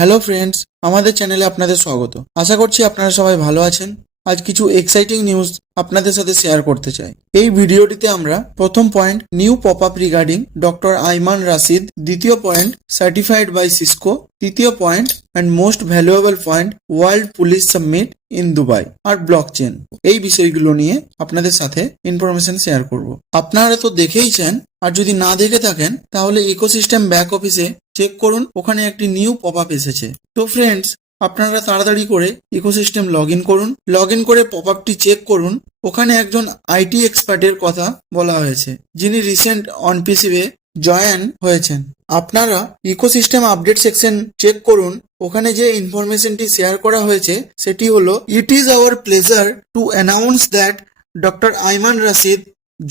Hello friends, আমাদের চ্যানেলে আপনাদের স্বাগত। আশা করছি আপনারা সবাই ভালো আছেন। আজ কিছু এক্সাইটিং নিউজ আপনাদের সাথে শেয়ার করতে চাই। এই ভিডিওটিতে আমরা প্রথম point new pop up regarding doctor Ayman Rashid, দ্বিতীয় পয়েন্ট সার্টিফাইড বাই সিসকো, তৃতীয় point and most valuable point world police summit in Dubai আর ব্লকচেন, এই বিষয়গুলো নিয়ে আপনাদের সাথে ইনফরমেশন শেয়ার করব। আপনারা তো দেখেইছেন, আর যদি না দেখে থাকেন তাহলে ইকোসিস্টেম ব্যাক অফিসে চেক করুন, ওখানে একটি নিউ পপ আপ এসেছে। তো ফ্রেন্ডস, আপনারা তাড়াতাড়ি করে ইকোসিস্টেম লগ ইন করুন, লগ ইন করে পপ আপটি চেক করুন। ওখানে একজন আইটি এক্সপার্টের কথা বলা হয়েছে, যিনি রিসেন্ট অনপিসিভে জয়েন হয়েছেন। আপনারা ইকোসিস্টেম আপডেট সেকশন চেক করুন, ওখানে যে ইনফরমেশনটি শেয়ার করা হয়েছে সেটি হলো, it is our pleasure to announce that doctor Ayman Rashid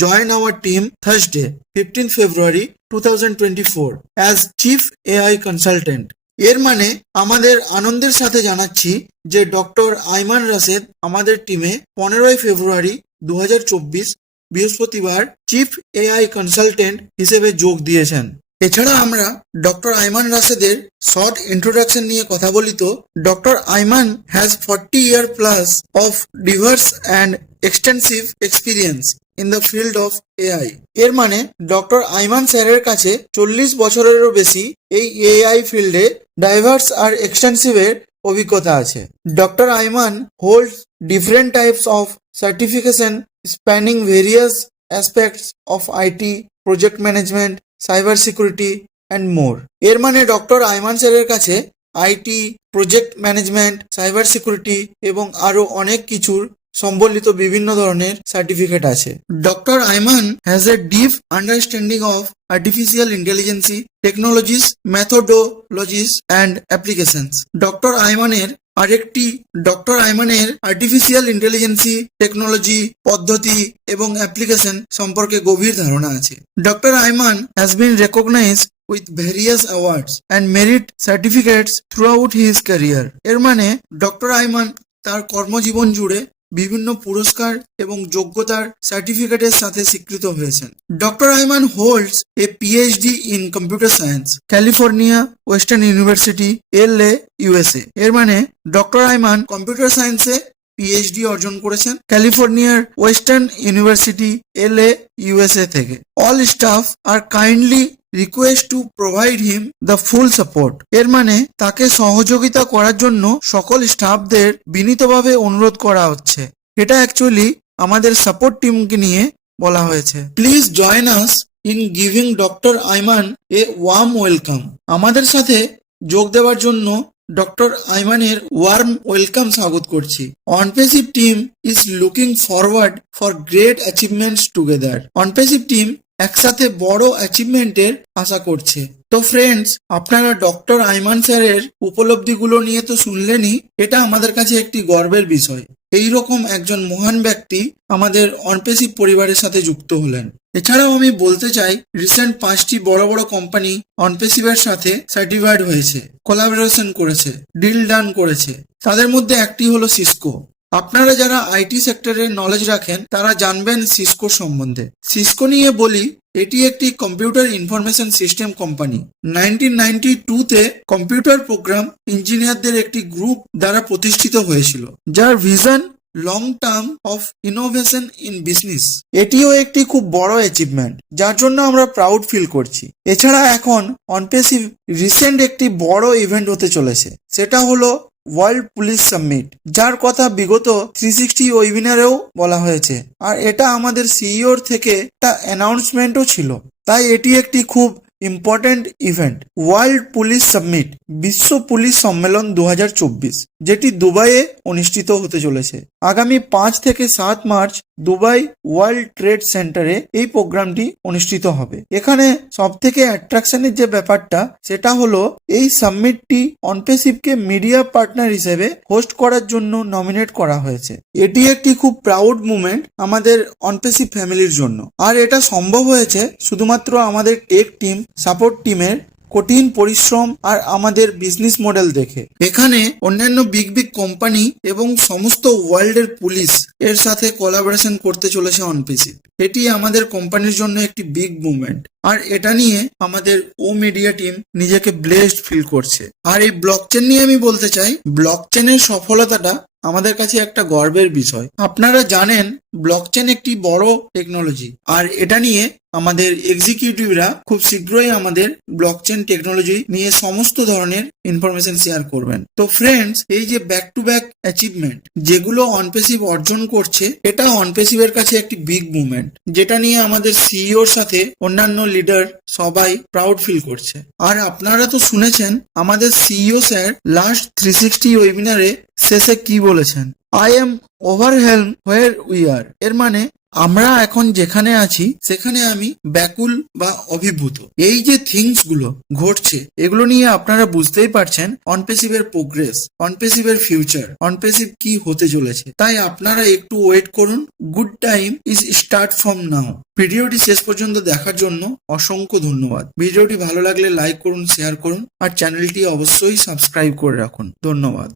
join our team Thursday, 15 February 2024 as Chief AI Consultant. এর মানে আমাদের আনন্দের সাথে জানাচ্ছি যে ডক্টর আইমান রাশেদ আমাদের টিমে 15 ফেব্রুয়ারি 2024 বৃহস্পতিবার চিফ এআই কনসালটেন্ট হিসেবে যোগ দিয়েছেন। এছাড়া আমরা ডক্টর আইমান রাশেদের শর্ট ইন্ট্রোডাকশন নিয়ে কথা বলি তো, doctor Ayman has 40 year plus of diverse and extensive experience in the field of AI. এর মানে ডক্টর আইমান স্যারের কাছে 40 বছরেরও বেশি এই এআই ফিল্ডে ডাইভার্স আর এক্সটেন্সিভের অভিজ্ঞতা আছে। Doctor Ayman holds different types of certification spanning various aspects of IT, project management, cyber security and more. এর মানে ডক্টর আইমান স্যারের কাছে IT, project management, cyber security এবং আরো অনেক কিছুর সম্বলিত বিভিন্ন ধরনের সার্টিফিকেট আছে। Doctor Ayman has a deep understanding of artificial intelligence technologies, methodologies and applications. Doctor আইমানের আর্টিফিশিয়াল ইন্টেলিজেন্সি টেকনোলজি, পদ্ধতি এবং অ্যাপ্লিকেশন সম্পর্কে গভীর ধারণা আছে। Doctor Ayman has been recognised with various awards and merit certificates throughout his career. এর মানে ডক্টর আইমান তার কর্মজীবন জুড়ে বিভিন্ন পুরস্কার এবং যোগ্যতার সার্টিফিকেটের সাথে স্বীকৃত হয়েছেন। Doctor Ayman holds a PhD in computer science, California Western University, LA, USA। এর মানে ডক্টর আইমান কম্পিউটার সায়েন্সে পিএইচডি অর্জন করেছেন ক্যালিফোর্নিয়ার ওয়েস্টার্ন ইউনিভার্সিটি, LA, USA থেকে। All staff are kindly request to provide him the full support. এর মানে তাকে সহযোগিতা করার জন্য সকল স্টাফদের বিনীতভাবে অনুরোধ করা হচ্ছে। এটা অ্যাকচুয়ালি আমাদের সাপোর্ট টিমকে নিয়ে বলা হয়েছে। Please join us in giving doctor Ayman a warm welcome. আমাদের সাথে যোগ দেওয়ার জন্য ডক্টর আইমানের ওয়ার্ম ওয়েলকাম স্বাগত করছি। Onpassive team is looking forward for great achievements together. Onpassive team একসাথে বড় অ্যাচিভমেন্টের আশা করছে। তো ফ্রেন্ডস, আপনারা ডক্টর আইমান স্যারের উপলব্ধিগুলো নিয়ে তো শুনলেনই, এটা আমাদের কাছে একটি গর্বের বিষয়। এইরকম একজন মহান ব্যক্তি আমাদের অনপেসিভ পরিবারের সাথে যুক্ত হলেন। এছাড়াও আমি বলতে চাই, রিসেন্ট 5টি বড় বড় কোম্পানি অনপেসিভের সাথে সার্টিফাইড হয়েছে, কোলাবোরেশন করেছে, ডিল ডান করেছে। তাদের মধ্যে একটি হলো সিসকো। আপনারা যারা আইটি সেক্টরের নলেজ রাখেন তারা জানবেন সিসকো সম্বন্ধে। সিসকো নিয়ে বলি, এটি একটি কম্পিউটার ইনফরমেশন সিস্টেম কোম্পানি। 1992-তে কম্পিউটার প্রোগ্রাম ইঞ্জিনিয়ারদের একটি গ্রুপ দ্বারা প্রতিষ্ঠিত হয়েছিল, যার vision long term of innovation in business. এটিও একটি খুব বড় অ্যাচিভমেন্ট, যার জন্য আমরা প্রাউড ফিল করছি। এছাড়া এখন অনপেসিভ রিসেন্ট একটি বড় ইভেন্ট হতে চলেছে, সেটা হলো ওয়ার্ল্ড পুলিশ সাবমিট, যার কথা বিগত 360 ওয়েবিনারেও বলা হয়েছে। আর এটা আমাদের সিইওর থেকে একটা অ্যানাউন্সমেন্টও ছিল। তাই এটি একটি খুব important event, world police submit, বিশ্ব পুলিশ সম্মেলন 2024, যেটি দুবাইয়ে অনুষ্ঠিত হতে চলেছে। আগামী 5 থেকে 7 মার্চ দুবাই ওয়ার্ল্ড ট্রেড সেন্টারে এই প্রোগ্রামটি অনুষ্ঠিত হবে। এখানে সব থেকে অ্যাট্রাকশনের যে ব্যাপারটা, সেটা হলো এই সাবমিটটি অনপেসিভকে মিডিয়া পার্টনার হিসেবে হোস্ট করার জন্য নমিনেট করা হয়েছে। এটি একটি খুব প্রাউড মুভমেন্ট আমাদের অনপেসিভ ফ্যামিলির জন্য। আর এটা সম্ভব হয়েছে শুধুমাত্র আমাদের টেক টিম, সাপোর্ট টিমের কঠিন পরিশ্রম আর আমাদের বিজনেস মডেল দেখে। এখানে অন্যান্য বিগ কোম্পানি এবং সমস্ত ওয়ার্ল্ডের পুলিশ এর সাথে কোলাবোরেশন করতে চলেছে অনপেসিভ। এটি আমাদের কোম্পানির জন্য একটি বিগ মুভমেন্ট, আর এটা নিয়ে আমাদের ও মিডিয়া টিম নিজেকে ব্লেসড ফিল করছে। আর এই ব্লকচেন নিয়ে আমি বলতে চাই, ব্লকচেনের সফলতাটা আমাদের কাছে একটা গর্বের বিষয়। আপনারা জানেন ব্লকচেন একটি বড় টেকনোলজি, আর এটা নিয়ে আমাদের এক্সিকিউটিভরা খুব শীঘ্রই আমাদের ব্লকচেন টেকনোলজি নিয়ে সমস্ত ধরনের ইনফরমেশন শেয়ার করবেন। তো ফ্রেন্ডস, এই যে ব্যাক টু ব্যাক অ্যাচিভমেন্ট যেগুলো অনপেসিভ অর্জন করছে, এটা অনপেসিভের কাছে একটি বিগ মুভমেন্ট, যেটা নিয়ে আমাদের সিইওর সাথে অন্যান্য লিডার সবাই প্রাউড ফিল করছে। আর আপনারা তো শুনেছেন আমাদের সিইও স্যার লাস্ট 360 ওয়েবিনারে শেষে কি বলেছেন, I am overwhelm where we are. এর মানে আমরা এখন যেখানে আছি সেখানে আমি ব্যাকুল বা অভিভূত। এই যে থিংস গুলো ঘটছে এগুলো নিয়ে আপনারা বুঝতেই পারছেন অনপেসিভের প্রোগ্রেস, অনপেসিভের ফিউচার, অনপেসিভ কি হতে চলেছে। তাই আপনারা একটু ওয়েট করুন। Good time is start from now. ভিডিওটি শেষ পর্যন্ত দেখার জন্য অসংখ্য ধন্যবাদ। ভিডিওটি ভালো লাগলে লাইক করুন, শেয়ার করুন, আর চ্যানেলটি অবশ্যই সাবস্ক্রাইব করে রাখুন। ধন্যবাদ।